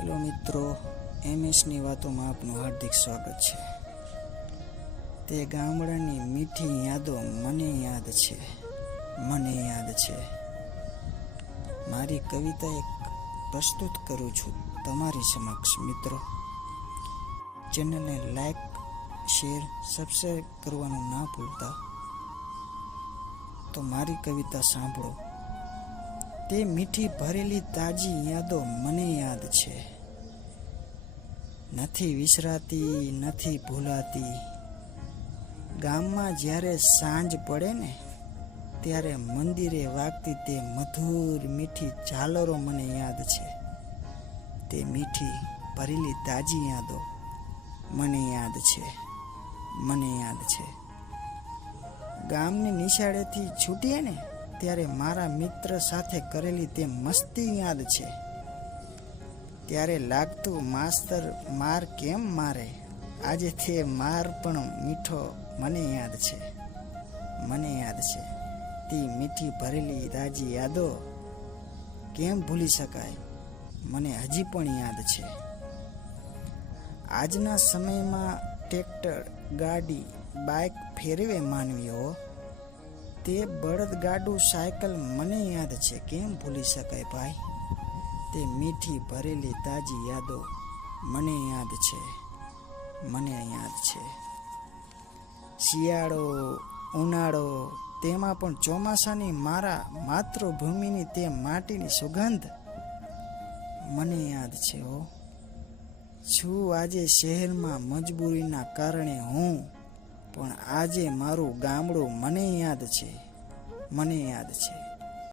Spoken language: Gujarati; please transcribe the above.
હેલો મિત્રો, એમએસની વાતોમાં આપનું હાર્દિક સ્વાગત છે. તે ગામડાની મીઠી યાદો મને યાદ છે. મારી કવિતા એક પ્રસ્તુત કરું છું તમારી સમક્ષ. મિત્રો, ચેનલને લાઈક, શેર, સબસ્ક્રાઈબ કરવાનું ના ભૂલતા. તો મારી કવિતા સાંભળો. તે મીઠી ભરેલી તાજી યાદો મને યાદ છે. નથી વિસરાતી, નથી ભૂલાતી. ગામમાં જ્યારે સાંજ પડે ને, ત્યારે મંદિરે વાગતી તે મધુર મીઠી ઝાલરો મને યાદ છે. તે મીઠી ભરેલી તાજી યાદો મને યાદ છે. ગામની નિશાળેથી છૂટીએ ને, ત્યારે મારા મિત્ર સાથે કરેલી તે મસ્તી યાદ છે. ત્યારે લાગતું માસ્તર માર કેમ મારે, આજે તે માર પણ મીઠો મને યાદ છે. તે મીઠી ભરેલી તાજી યાદો કેમ ભૂલી શકાય, મને હજી પણ યાદ છે. આજના સમયમાં ટ્રેક્ટર, ગાડી, બાઇક ફેરવે માનવીઓ, તે બળદગાડું, સાયકલ મને યાદ છે. કેમ ભૂલી શકાય ભાઈ? તે મીઠી ભરેલી તાજી યાદો મને યાદ છે. શિયાળો, ઉનાળો, તેમાં પણ ચોમાસાની મારા માતૃભૂમિની તે માટીની સુગંધ મને યાદ છે. છું આજે શહેરમાં મજબૂરીના કારણે હું, પણ આજે મારું ગામડું મને યાદ છે.